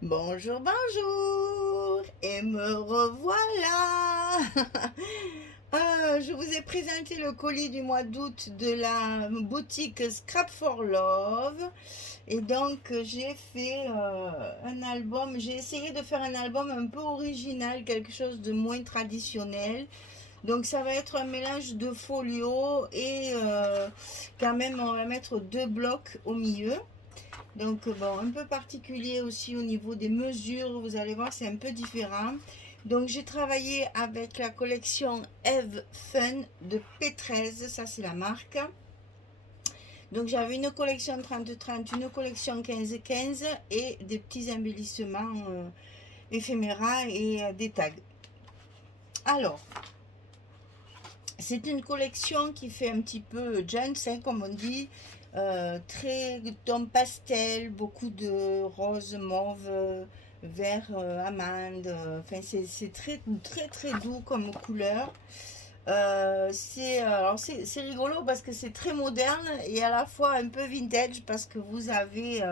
Bonjour, bonjour, et me revoilà. Je vous ai présenté le colis du mois d'août de la boutique Scrap for Love. Et donc, j'ai fait un album. J'ai essayé de faire un album un peu original, quelque chose de moins traditionnel. Donc, ça va être un mélange de folio et quand même, on va mettre deux blocs au milieu. Donc, bon, un peu particulier aussi au niveau des mesures. Vous allez voir, c'est un peu différent. Donc, j'ai travaillé avec la collection Eve Fun de P13. Ça, c'est la marque. Donc, j'avais une collection 30-30, une collection 15-15 et des petits embellissements éphéméras et des tags. Alors, c'est une collection qui fait un petit peu jeans, hein, comme on dit, très ton pastel, beaucoup de rose, mauve, vert, amande. Enfin, c'est très, très, très doux comme couleur. C'est rigolo parce que c'est très moderne et à la fois un peu vintage parce que vous avez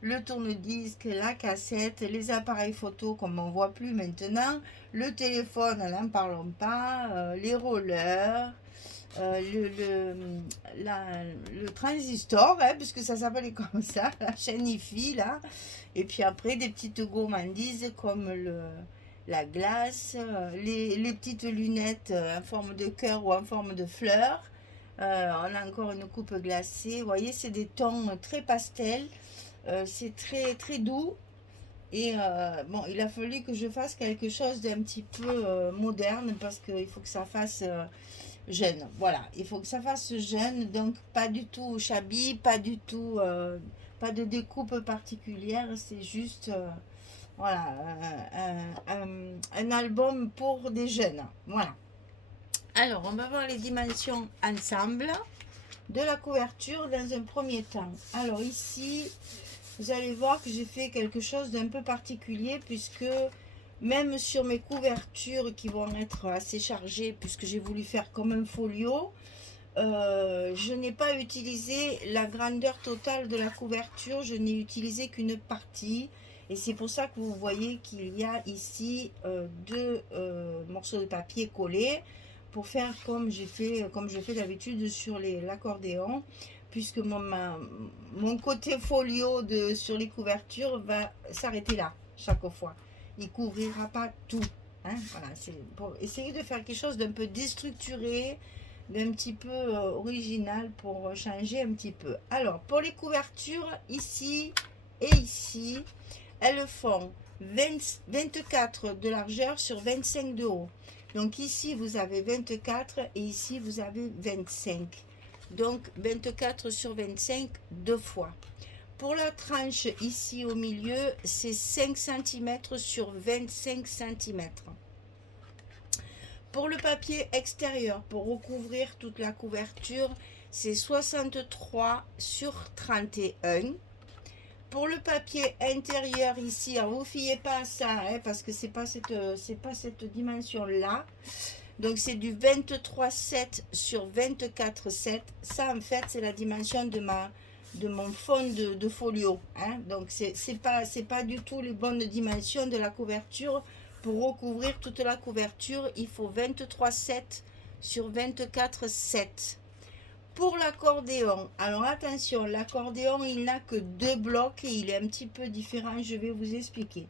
le tourne-disque, la cassette, les appareils photo comme on voit plus maintenant, le téléphone, n'en parlons pas, les rollers, euh, le, le transistor, hein, puisque ça s'appelait comme ça, la chaîne IFI là, et puis après des petites gourmandises comme la glace, les petites lunettes en forme de cœur ou en forme de fleur. On a encore une coupe glacée. Vous voyez, c'est des tons très pastels. C'est très, très doux. Et bon, il a fallu que je fasse quelque chose d'un petit peu moderne parce qu'il faut que ça fasse jeune. Voilà, il faut que ça fasse jeune. Donc, pas du tout shabby, pas du tout, pas de découpe particulière. C'est juste voilà, un album pour des jeunes. Voilà. Alors, on va voir les dimensions ensemble de la couverture dans un premier temps. Alors ici, vous allez voir que j'ai fait quelque chose d'un peu particulier puisque même sur mes couvertures qui vont être assez chargées puisque j'ai voulu faire comme un folio, je n'ai pas utilisé la grandeur totale de la couverture, je n'ai utilisé qu'une partie. Et c'est pour ça que vous voyez qu'il y a ici deux morceaux de papier collés pour faire comme je fais d'habitude sur l'accordéon, puisque mon côté folio sur les couvertures va s'arrêter là chaque fois. Il ne couvrira pas tout. Hein, voilà, c'est pour essayer de faire quelque chose d'un peu déstructuré, d'un petit peu original pour changer un petit peu. Alors, pour les couvertures, ici et ici, elles font 24 de largeur sur 25 de haut. Donc ici, vous avez 24 et ici, vous avez 25. Donc 24 sur 25 deux fois. Pour la tranche ici au milieu, c'est 5 cm sur 25 cm. Pour le papier extérieur, pour recouvrir toute la couverture, c'est 63 sur 31. Pour le papier intérieur ici, alors vous ne fiez pas à ça, hein, parce que c'est pas cette dimension-là. Donc c'est du 23,7 sur 24,7. Ça en fait c'est la dimension de mon fond de folio. Hein. Donc c'est pas du tout les bonnes dimensions de la couverture. Pour recouvrir toute la couverture, il faut 23,7 sur 24,7. Pour l'accordéon, alors attention, l'accordéon il n'a que deux blocs et il est un petit peu différent, je vais vous expliquer.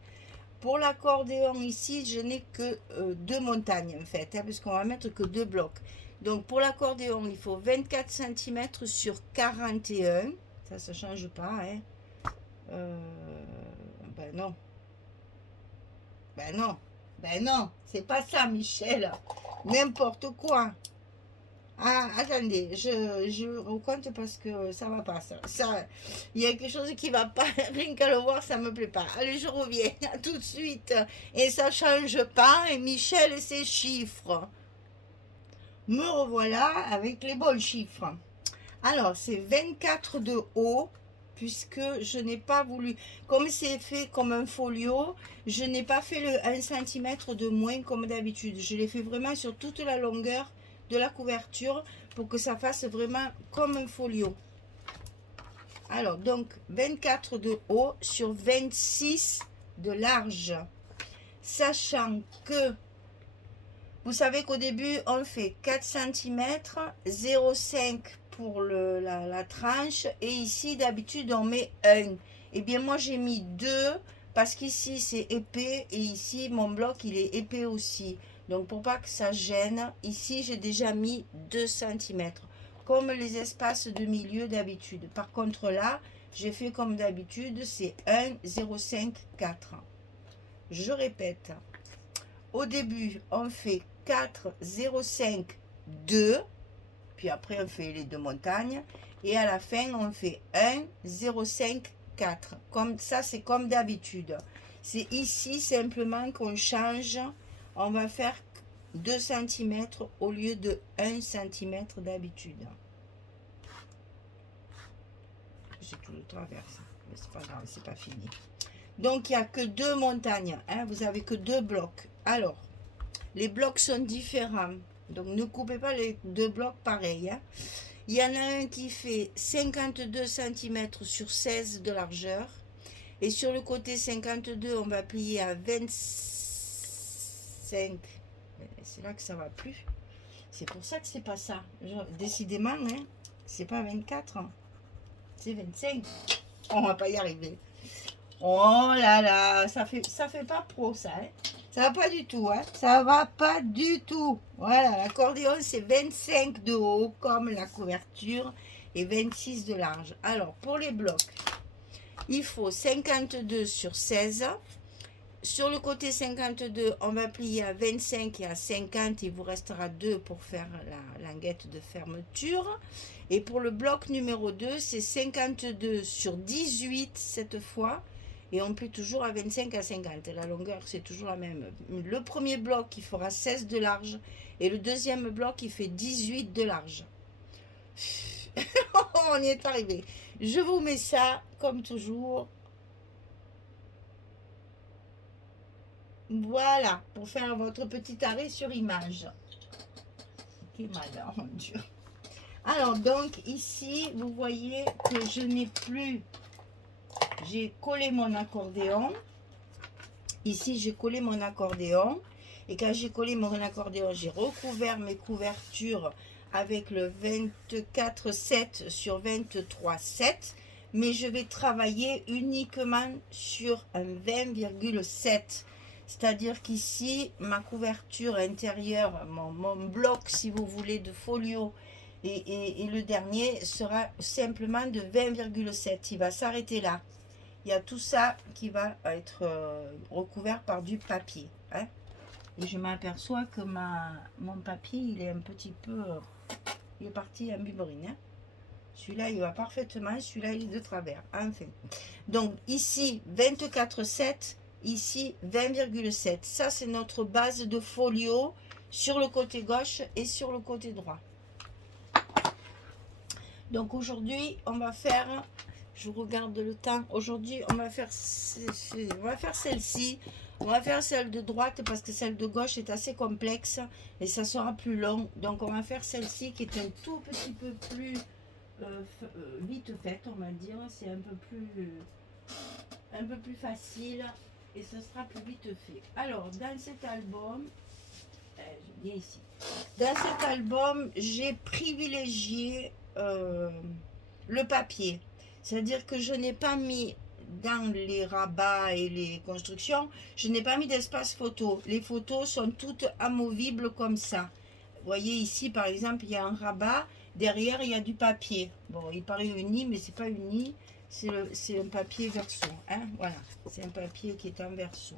Pour l'accordéon ici, je n'ai que deux montagnes en fait, hein, parce qu'on va mettre que deux blocs. Donc pour l'accordéon, il faut 24 cm sur 41. Ça ne change pas. Hein. Euh, ben non. Ben non. Ben non. C'est pas ça, Michel. N'importe quoi. Ah, attendez, je recompte parce que ça va pas, il y a quelque chose qui va pas, rien qu'à le voir, ça me plaît pas. Allez, je reviens, à tout de suite. Et ça change pas, et Michel et ses chiffres. Me revoilà avec les bons chiffres. Alors, c'est 24 de haut, puisque je n'ai pas voulu, comme c'est fait comme un folio, je n'ai pas fait le 1 cm de moins comme d'habitude. Je l'ai fait vraiment sur toute la longueur de la couverture pour que ça fasse vraiment comme un folio. Alors, donc 24 de haut sur 26 de large. Sachant que, vous savez qu'au début, on fait 4 cm, 0,5 pour la tranche. Et ici, d'habitude, on met 1. Et bien, moi, j'ai mis 2 parce qu'ici, c'est épais. Et ici, mon bloc, il est épais aussi. Donc, pour pas que ça gêne, ici, j'ai déjà mis 2 cm. Comme les espaces de milieu d'habitude. Par contre, là, j'ai fait comme d'habitude, c'est 1, 0,5, 4. Je répète. Au début, on fait 4, 0,5, 2. Puis après, on fait les deux montagnes. Et à la fin, on fait 1, 0,5, 4. Comme ça, c'est comme d'habitude. C'est ici simplement qu'on change. On va faire 2 cm au lieu de 1 cm d'habitude. J'ai tout le travers, mais c'est pas grave, c'est pas fini. Donc, il n'y a que 2 montagnes. Hein, vous n'avez que 2 blocs. Alors, les blocs sont différents. Donc, ne coupez pas les 2 blocs pareils. Hein. Il y en a un qui fait 52 cm sur 16 de largeur. Et sur le côté 52, on va plier à 25. C'est là que ça va plus. C'est pour ça que c'est pas ça. Décidément, hein, c'est pas 24. Hein. C'est 25. On va pas y arriver. Oh là là, ça fait pas pro ça. Hein. Ça va pas du tout. Hein. Ça va pas du tout. Voilà, l'accordéon c'est 25 de haut comme la couverture et 26 de large. Alors pour les blocs, il faut 52 sur 16. Sur le côté 52, on va plier à 25 et à 50. Il vous restera 2 pour faire la languette de fermeture. Et pour le bloc numéro 2, c'est 52 sur 18 cette fois. Et on plie toujours à 25 à 50. La longueur, c'est toujours la même. Le premier bloc, il fera 16 de large. Et le deuxième bloc, il fait 18 de large. On y est arrivé. Je vous mets ça, comme toujours. Voilà, pour faire votre petit arrêt sur image. Quel malheur, mon Dieu. Alors, donc, ici, vous voyez que je n'ai plus... J'ai collé mon accordéon. Ici, j'ai collé mon accordéon. Et quand j'ai collé mon accordéon, j'ai recouvert mes couvertures avec le 24,7 sur 23,7. Mais je vais travailler uniquement sur un 20,7. C'est-à-dire qu'ici, ma couverture intérieure, mon bloc, si vous voulez, de folio, et le dernier sera simplement de 20,7. Il va s'arrêter là. Il y a tout ça qui va être recouvert par du papier. Hein. Et je m'aperçois que mon papier, il est un petit peu... il est parti en biberine. Hein. Celui-là, il va parfaitement. Celui-là, il est de travers. Enfin. Donc, ici, 24,7. Ici 20,7. Ça c'est notre base de folio sur le côté gauche et sur le côté droit. Donc aujourd'hui on va faire, je regarde le temps, aujourd'hui on va faire celle-ci, on va faire celle de droite parce que celle de gauche est assez complexe et ça sera plus long. Donc on va faire celle-ci qui est un tout petit peu plus vite faite, on va dire. C'est un peu plus facile. Et ce sera plus vite fait. Alors, dans cet album, je viens ici. Dans cet album, j'ai privilégié le papier. C'est-à-dire que je n'ai pas mis dans les rabats et les constructions, je n'ai pas mis d'espace photo. Les photos sont toutes amovibles comme ça. Vous voyez ici, par exemple, il y a un rabat. Derrière, il y a du papier. Bon, il paraît uni, mais c'est pas uni. C'est un papier verso, hein, voilà, c'est un papier qui est en verso.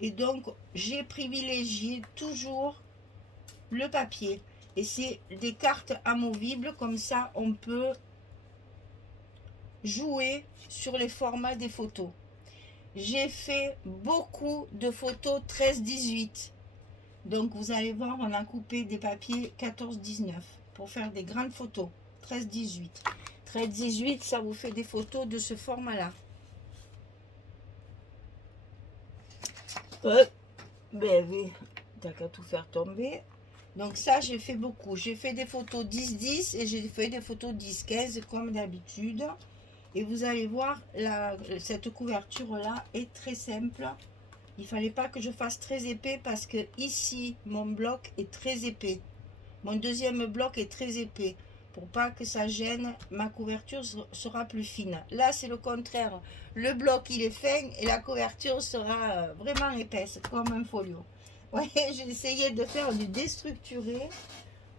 Et donc, j'ai privilégié toujours le papier. Et c'est des cartes amovibles, comme ça, on peut jouer sur les formats des photos. J'ai fait beaucoup de photos 13-18. Donc, vous allez voir, on a coupé des papiers 14-19 pour faire des grandes photos, 13-18. 13-18, ça vous fait des photos de ce format-là. Ben oui, t'as qu'à tout faire tomber. Donc ça, j'ai fait beaucoup. J'ai fait des photos 10-10 et j'ai fait des photos 10-15 comme d'habitude. Et vous allez voir, cette couverture-là est très simple. Il fallait pas que je fasse très épais parce que ici, mon bloc est très épais. Mon deuxième bloc est très épais. Pour pas que ça gêne, ma couverture sera plus fine. Là, c'est le contraire. Le bloc, il est fin et la couverture sera vraiment épaisse, comme un folio. Vous voyez, j'ai essayé de faire du déstructuré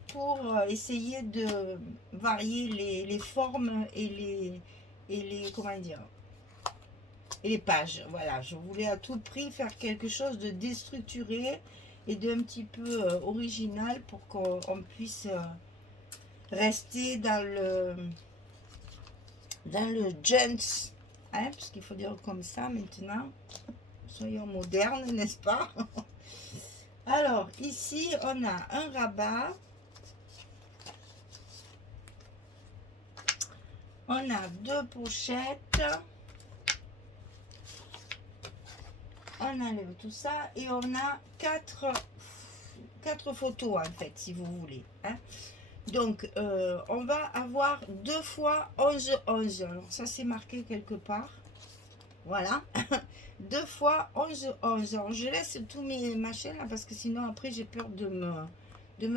pour essayer de varier les formes et les comment dire, et les pages. Voilà, je voulais à tout prix faire quelque chose de déstructuré et d'un petit peu original pour qu'on puisse rester dans le gents, hein, parce qu'il faut dire comme ça maintenant. Soyons modernes, n'est-ce pas? Alors, ici, on a un rabat. On a 2 pochettes. On enlève tout ça et on a 4 photos en fait, si vous voulez. Hein. Donc, on va avoir 2 fois 11, 11. Alors, ça, c'est marqué quelque part. Voilà. 2 fois 11, 11. Alors, je laisse tous mes machins là parce que sinon, après, j'ai peur de me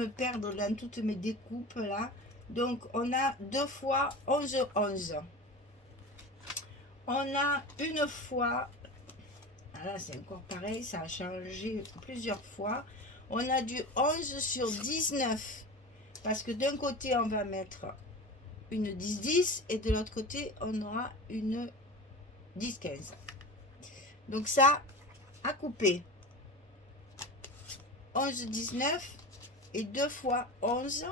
perdre dans toutes mes découpes là. Donc, on a 2 fois 11, 11. On a une fois, là c'est encore pareil, ça a changé plusieurs fois. On a du 11 sur 19. Parce que d'un côté, on va mettre une 10-10 et de l'autre côté, on aura une 10-15. Donc ça, à couper. 11-19 et 2 fois 11.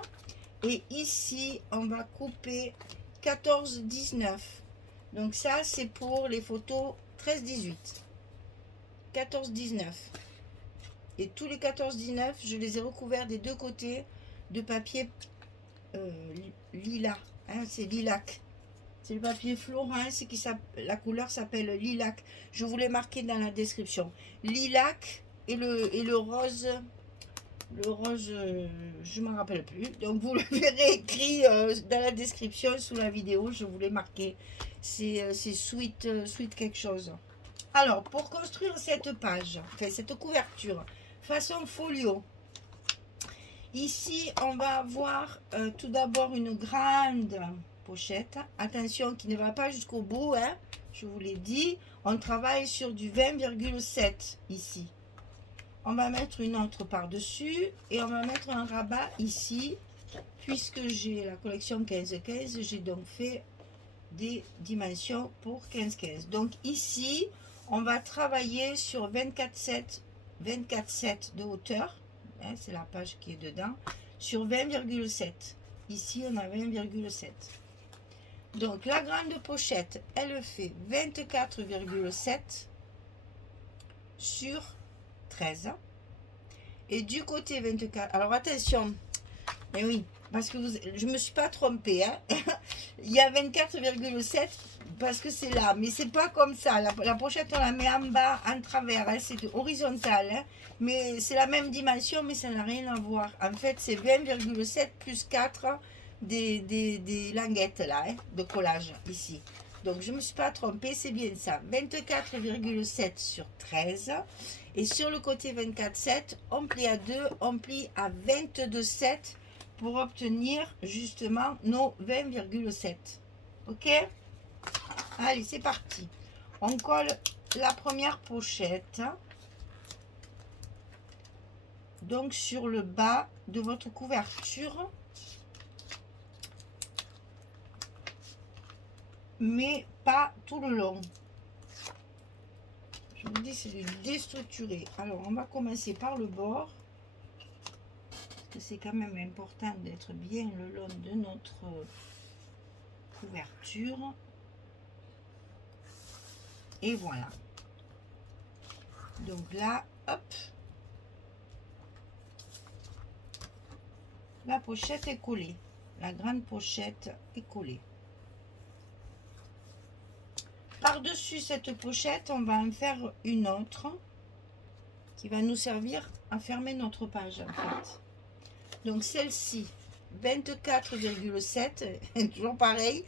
Et ici, on va couper 14-19. Donc ça, c'est pour les photos 13-18. 14-19. Et tous les 14-19, je les ai recouverts des deux côtés de papier lilas. Hein, c'est lilac. C'est le papier Florence la couleur s'appelle lilac. Je vous l'ai marqué dans la description. Lilac et le rose. Le rose, je ne m'en rappelle plus. Donc vous le verrez écrit dans la description sous la vidéo. Je vous l'ai marqué. C'est sweet quelque chose. Alors, pour construire cette page, enfin cette couverture, façon folio, ici, on va avoir tout d'abord une grande pochette. Attention, qui ne va pas jusqu'au bout, hein, je vous l'ai dit. On travaille sur du 20,7 ici. On va mettre une autre par-dessus et on va mettre un rabat ici. Puisque j'ai la collection 15-15, j'ai donc fait des dimensions pour 15-15. Donc ici, on va travailler sur 24,7 de hauteur. Hein, c'est la page qui est dedans. Sur 20,7. Ici, on a 20,7. Donc la grande pochette, elle fait 24,7 sur 13. Et du côté 24, alors attention, mais oui, parce que je ne me suis pas trompée, hein. Il y a 24,7 parce que c'est là, mais c'est pas comme ça. La pochette, on la met en bas, en travers, hein, c'est horizontal, hein, mais c'est la même dimension, mais ça n'a rien à voir. En fait, c'est 20,7 plus 4 des languettes là, hein, de collage ici. Donc, je ne me suis pas trompée, c'est bien ça. 24,7 sur 13. Et sur le côté 24,7, on plie à 2, on plie à 22,7 pour obtenir justement nos 20,7. Ok? Allez, c'est parti. On colle la première pochette. Donc, sur le bas de votre couverture. Mais pas tout le long. Je vous dis, c'est du déstructuré. Alors, on va commencer par le bord. Parce que c'est quand même important d'être bien le long de notre couverture. Et voilà. Donc là, hop. La pochette est collée. La grande pochette est collée. Par-dessus cette pochette, on va en faire une autre qui va nous servir à fermer notre page en fait. Donc celle-ci, 24,7, toujours pareil.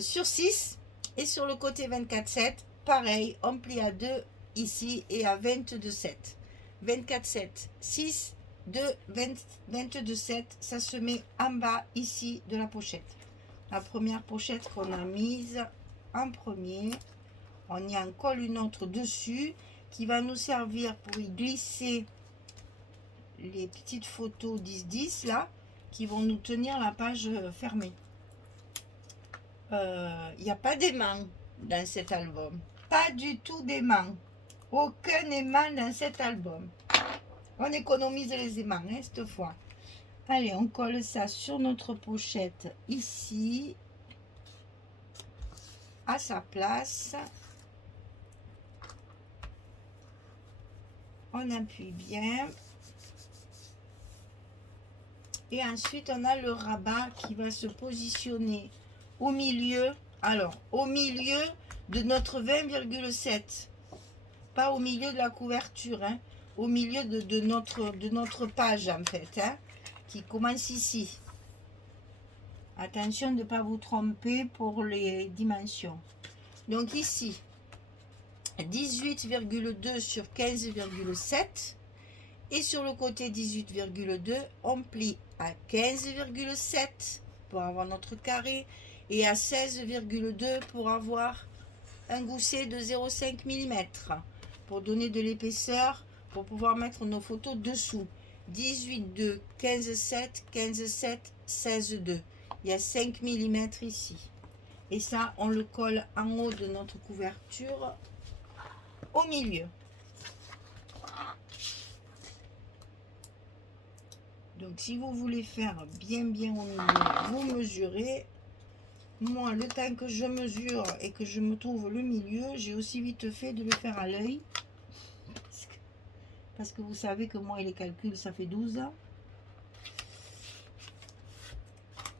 sur 6 et sur le côté 24,7 pareil, on plie à 2 ici et à 22,7, 24,7, 6, 2, 22,7, ça se met en bas ici de la pochette. La première pochette qu'on a mise en premier, on y en colle une autre dessus qui va nous servir pour y glisser les petites photos 10-10 là, qui vont nous tenir la page fermée. Il n'y a pas d'aimant dans cet album. Pas du tout d'aimant. Aucun aimant dans cet album. On économise les aimants hein, cette fois. Allez, on colle ça sur notre pochette ici. À sa place. On appuie bien. Et ensuite, on a le rabat qui va se positionner au milieu. Alors, au milieu de notre 20,7. Pas au milieu de la couverture. Hein, au milieu de notre page, en fait. Hein, qui commence ici. Attention de ne pas vous tromper pour les dimensions. Donc ici, 18,2 sur 15,7. Et sur le côté 18,2, on plie à 15,7 pour avoir notre carré et à 16,2 pour avoir un gousset de 0,5 mm pour donner de l'épaisseur pour pouvoir mettre nos photos dessous. 18,2, 15,7, 15,7, 16,2. Il y a 5 mm ici. Et ça, on le colle en haut de notre couverture au milieu. Donc, si vous voulez faire bien au milieu, vous mesurez. Moi, le temps que je mesure et que je me trouve le milieu, j'ai aussi vite fait de le faire à l'œil. Parce que vous savez que moi, les calculs, ça fait 12 ans.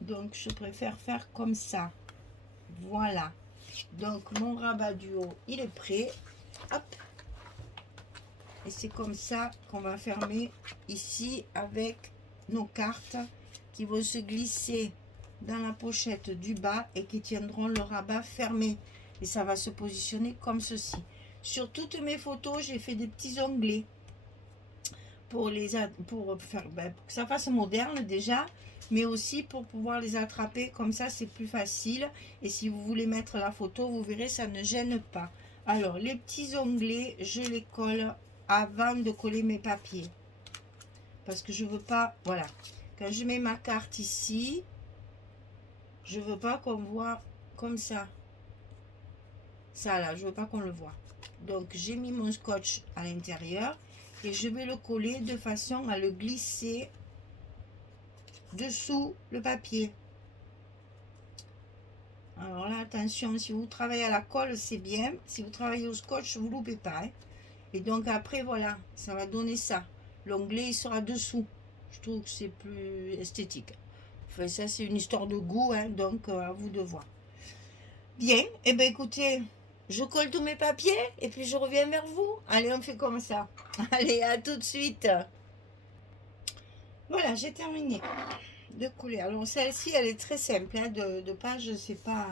Donc, je préfère faire comme ça. Voilà. Donc, mon rabat du haut, il est prêt. Hop. Et c'est comme ça qu'on va fermer ici avec nos cartes qui vont se glisser dans la pochette du bas et qui tiendront le rabat fermé. Et ça va se positionner comme ceci. Sur toutes mes photos, j'ai fait des petits onglets pour faire pour que ça fasse moderne déjà, mais aussi pour pouvoir les attraper. Comme ça, c'est plus facile. Et si vous voulez mettre la photo, vous verrez, ça ne gêne pas. Alors, les petits onglets, je les colle avant de coller mes papiers. Parce que je veux pas, voilà. Quand je mets ma carte ici, je veux pas qu'on voit comme ça. Ça là, je veux pas qu'on le voit. Donc, j'ai mis mon scotch à l'intérieur et je vais le coller de façon à le glisser dessous le papier. Alors là, attention, si vous travaillez à la colle, c'est bien. Si vous travaillez au scotch, vous ne loupez pas. Hein. Et donc après, voilà, ça va donner ça. L'onglet, il sera dessous. Je trouve que c'est plus esthétique. Enfin, ça, c'est une histoire de goût, hein, donc à vous de voir. Bien, et eh bien écoutez, je colle tous mes papiers et puis je reviens vers vous. Allez, on fait comme ça. Allez, à tout de suite. Voilà, j'ai terminé de coller. Alors celle-ci, elle est très simple, hein, de page, c'est pas...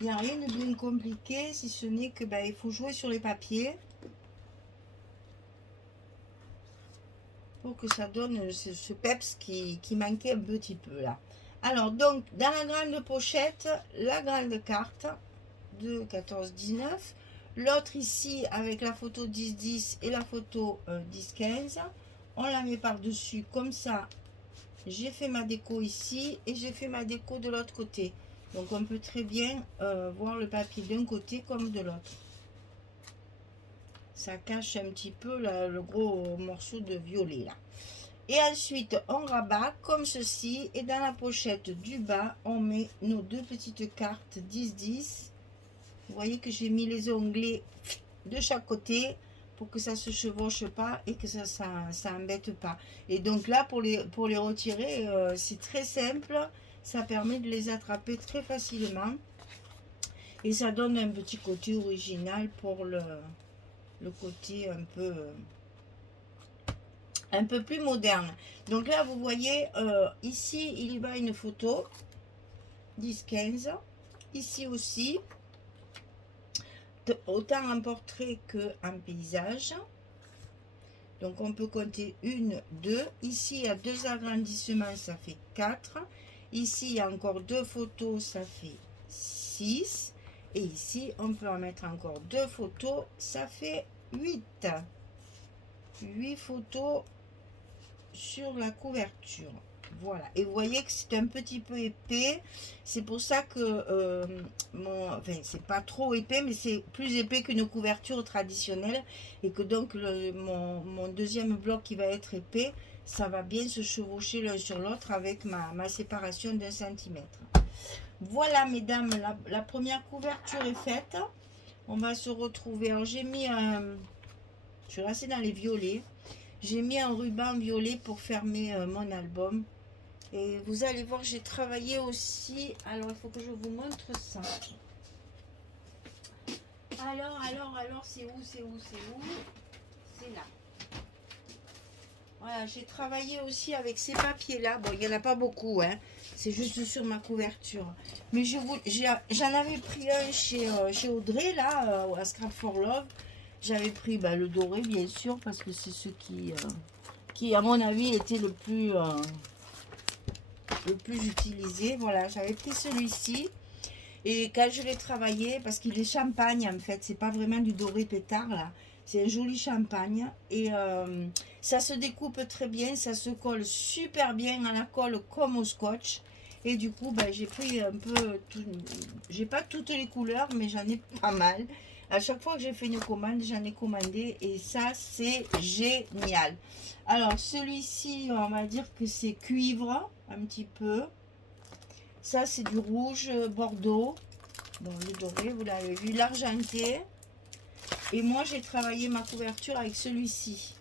Il n'y a rien de bien compliqué, si ce n'est que il faut jouer sur les papiers. Pour que ça donne ce peps qui manquait un petit peu là. Alors donc dans la grande pochette, la grande carte de 14-19, l'autre ici avec la photo 10-10 et la photo 10-15, on la met par dessus comme ça. J'ai fait ma déco ici et j'ai fait ma déco de l'autre côté, donc on peut très bien voir le papier d'un côté comme de l'autre. Ça cache un petit peu le gros morceau de violet là. Et ensuite on rabat comme ceci et dans la pochette du bas on met nos deux petites cartes 10-10. Vous voyez que j'ai mis les onglets de chaque côté pour que ça se chevauche pas et que ça embête pas. Et donc là pour les retirer c'est très simple, ça permet de les attraper très facilement et ça donne un petit côté original pour le côté un peu plus moderne. Donc là vous voyez ici il y va une photo 10-15 Ici aussi, autant en portrait qu'en paysage. Donc on peut compter 1, 2. Ici, il y a 2 agrandissements, ça fait 4. Ici, il y a encore 2 photos, ça fait 6. Et ici, on peut en mettre encore 2 photos, ça fait 8. 8 photos sur la couverture. Voilà, et vous voyez que c'est un petit peu épais, c'est pour ça que enfin c'est pas trop épais, mais c'est plus épais qu'une couverture traditionnelle, et que donc mon deuxième bloc qui va être épais, ça va bien se chevaucher l'un sur l'autre avec ma séparation d'1 centimètre. Voilà mesdames, la première couverture est faite. On va se retrouver. Alors j'ai mis je suis restée dans les violets. J'ai mis un ruban violet pour fermer mon album. Et vous allez voir, j'ai travaillé aussi. Alors, il faut que je vous montre ça. Alors, c'est où? C'est là. Voilà, j'ai travaillé aussi avec ces papiers-là. Bon, il n'y en a pas beaucoup, hein. C'est juste sur ma couverture. Mais j'en avais pris un chez Audrey, là, à Scrap for Love. J'avais pris le doré, bien sûr, parce que c'est ce qui, à mon avis, était le plus utilisé. Voilà, j'avais pris celui-ci. Et quand je l'ai travaillé, parce qu'il est champagne, en fait, c'est pas vraiment du doré pétard, là. C'est un joli champagne. Et ça se découpe très bien, ça se colle super bien à la colle comme au scotch. Et du coup, j'ai pris un peu, j'ai pas toutes les couleurs, mais j'en ai pas mal. À chaque fois que j'ai fait une commande, j'en ai commandé et ça, c'est génial. Alors, celui-ci, on va dire que c'est cuivre, un petit peu. Ça, c'est du rouge bordeaux. Bon, le doré, vous l'avez vu, l'argenté. Et moi, j'ai travaillé ma couverture avec celui-ci,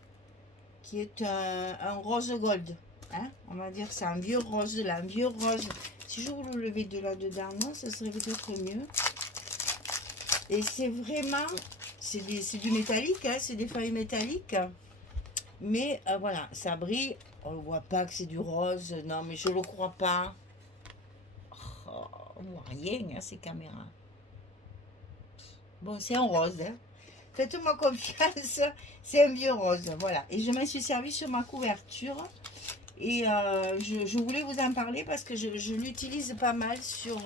qui est un rose gold. Hein, on va dire que c'est un vieux rose, là, un vieux rose. Si je vous le levais de là-dedans, non, ça serait peut-être mieux. Et c'est vraiment, c'est du métallique, hein, c'est des feuilles métalliques. Mais voilà, ça brille. On ne voit pas que c'est du rose. Non, mais je ne le crois pas. Oh, on ne voit rien, hein, ces caméras. Bon, c'est un rose. Hein. Faites-moi confiance, c'est un vieux rose. Voilà. Et je m'en suis servi sur ma couverture. Et je voulais vous en parler parce que je l'utilise pas mal sur...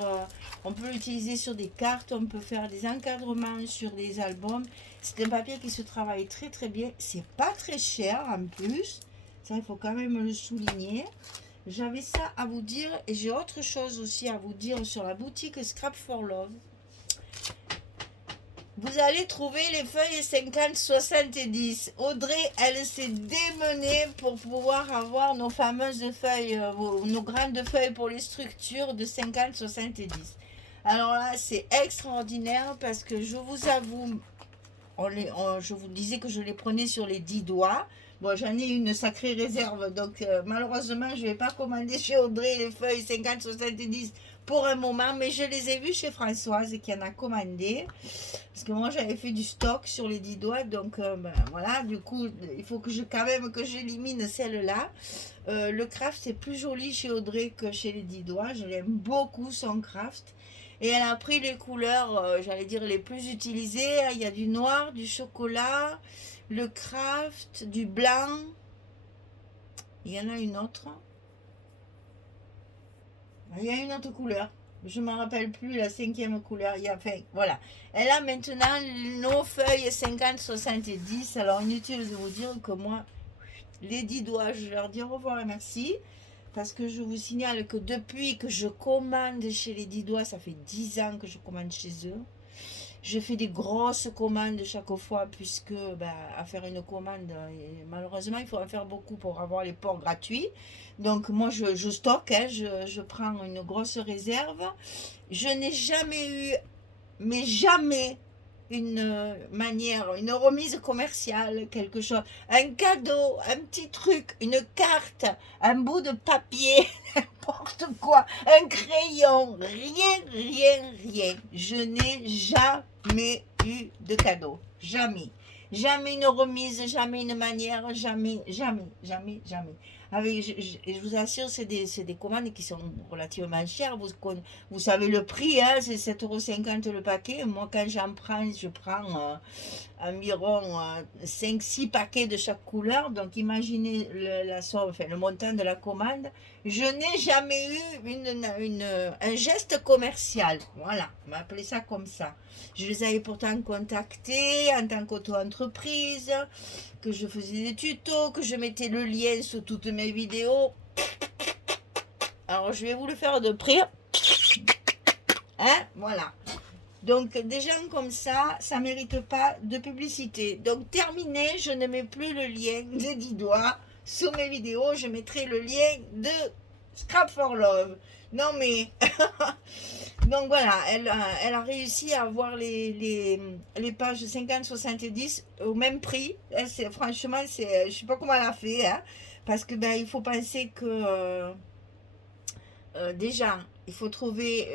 on peut l'utiliser sur des cartes, on peut faire des encadrements sur des albums. C'est un papier qui se travaille très très bien. C'est pas très cher en plus. Ça, il faut quand même le souligner. J'avais ça à vous dire. Et j'ai autre chose aussi à vous dire sur la boutique Scrap for Love. Vous allez trouver les feuilles 50-70. Audrey, elle s'est démenée pour pouvoir avoir nos fameuses feuilles, nos grandes feuilles pour les structures de 50-70. Alors là, c'est extraordinaire parce que je vous avoue, je vous disais que je les prenais sur les 10 doigts. Bon, j'en ai une sacrée réserve, donc malheureusement, je ne vais pas commander chez Audrey les feuilles 50-70 pour un moment, mais je les ai vues chez Françoise qui en a commandé, parce que moi j'avais fait du stock sur les 10 doigts, donc voilà, du coup il faut que quand même que j'élimine celle-là. Le craft c'est plus joli chez Audrey que chez les 10 doigts, je l'aime beaucoup son craft, et elle a pris les couleurs, j'allais dire les plus utilisées. Il y a du noir, du chocolat, le craft, du blanc, il y en a une autre. Il y a une autre couleur. Je ne me rappelle plus la 5e couleur. Enfin, voilà. Elle a maintenant nos feuilles 50-70. Alors, inutile de vous dire que moi, les 10 doigts, je leur dis au revoir et merci. Parce que je vous signale que depuis que je commande chez les 10 doigts, ça fait 10 ans que je commande chez eux. Je fais des grosses commandes chaque fois, puisque à faire une commande, malheureusement, il faut en faire beaucoup pour avoir les ports gratuits. Donc moi, je stocke, hein, je prends une grosse réserve. Je n'ai jamais eu, mais jamais, une manière, une remise commerciale, quelque chose, un cadeau, un petit truc, une carte, un bout de papier, n'importe quoi, un crayon, rien. Je n'ai jamais eu de cadeau, jamais une remise, jamais une manière, jamais. avec, et je vous assure, c'est des commandes qui sont relativement chères. Vous savez le prix, hein, c'est 7,50 € le paquet. Moi, quand j'en prends, je prends environ 5-6 paquets de chaque couleur. Donc imaginez la somme, enfin, le montant de la commande. Je n'ai jamais eu un geste commercial. Voilà, on va appeler ça comme ça. Je les avais pourtant contactés en tant qu'auto-entreprise, que je faisais des tutos, que je mettais le lien sur toutes mes vidéos. Alors je vais vous le faire de près. Hein, voilà. Donc des gens comme ça mérite pas de publicité. Donc terminé, je ne mets plus le lien de 10 doigts sur mes vidéos. Je mettrai le lien de Scrap for Love. Non mais... Donc voilà, elle a réussi à avoir les pages 50-70 au même prix. Franchement, je ne sais pas comment elle a fait. Hein, parce que ben, il faut penser que... déjà, il faut trouver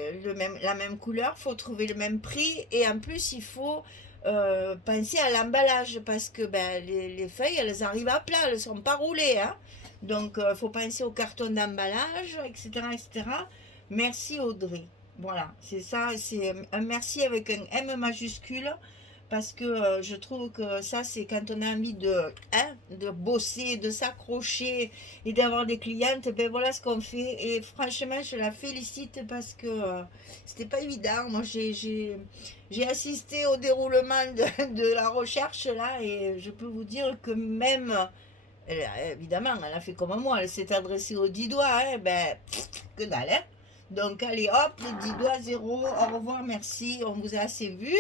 la même couleur, il faut trouver le même prix et en plus, il faut penser à l'emballage parce que ben, les feuilles, elles arrivent à plat, elles ne sont pas roulées. Hein. Donc, il faut penser au carton d'emballage, etc., etc. Merci Audrey. Voilà, c'est ça, c'est un merci avec un M majuscule parce que je trouve que ça, c'est quand on a envie de bosser, de s'accrocher et d'avoir des clientes, ben voilà ce qu'on fait. Et franchement, je la félicite parce que c'était pas évident. Moi, j'ai assisté au déroulement de la recherche là et je peux vous dire que même, évidemment, elle a fait comme moi, elle s'est adressée aux 10 doigts, hein, ben, que dalle, hein. Donc allez hop, 10 doigts, 0, au revoir, merci, on vous a assez vu.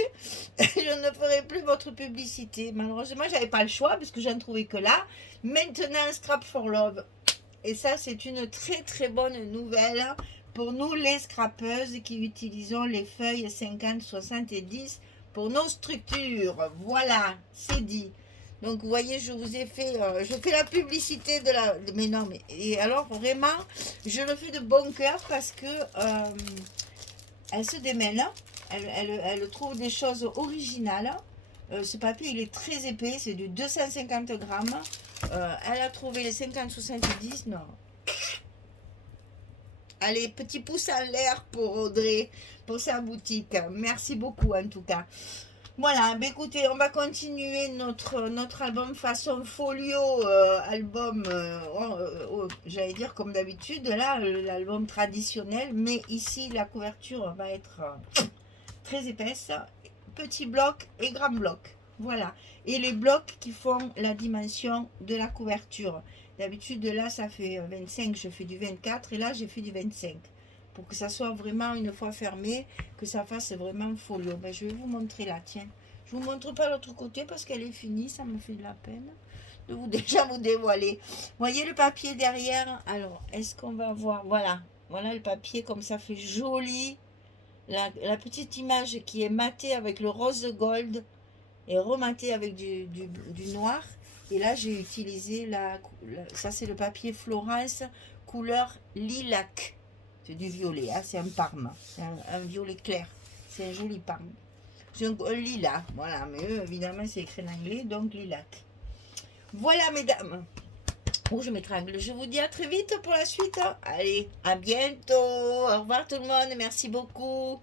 Je ne ferai plus votre publicité. Malheureusement, j'avais pas le choix parce que j'en trouvais que là. Maintenant, Scrap for Love. Et ça, c'est une très très bonne nouvelle pour nous les scrapeuses qui utilisons les feuilles 50-70 pour nos structures. Voilà, c'est dit. Donc vous voyez, je vous ai fait, je fais la publicité mais non, mais et alors vraiment, je le fais de bon cœur parce que elle se démène, elle trouve des choses originales. Ce papier, il est très épais, c'est du 250 grammes. Elle a trouvé les 50-70, non. Allez, petit pouce en l'air pour Audrey, pour sa boutique. Merci beaucoup en tout cas. Voilà, bah écoutez, on va continuer notre album façon folio, album, j'allais dire comme d'habitude, là, l'album traditionnel, mais ici, la couverture va être très épaisse, petit bloc et grand bloc, voilà. Et les blocs qui font la dimension de la couverture. D'habitude, là, ça fait 25, je fais du 24, et là, j'ai fait du 25. Pour que ça soit vraiment, une fois fermé, que ça fasse vraiment folio. Ben, je vais vous montrer là, tiens. Je vous montre pas l'autre côté parce qu'elle est finie, ça me fait de la peine de vous déjà vous dévoiler. Voyez le papier derrière. Alors, est-ce qu'on va voir? Voilà, voilà le papier comme ça fait joli. La petite image qui est matée avec le rose gold et rematée avec du noir. Et là, j'ai utilisé ça c'est le papier Florence couleur lilac. C'est du violet, hein, c'est un parme, c'est un violet clair, c'est un joli parme. C'est un lilas, voilà, mais eux, évidemment, c'est écrit en anglais, donc lilac. Voilà, mesdames. Oh, je m'étrangle. Je vous dis à très vite pour la suite. Allez, à bientôt. Au revoir tout le monde, merci beaucoup.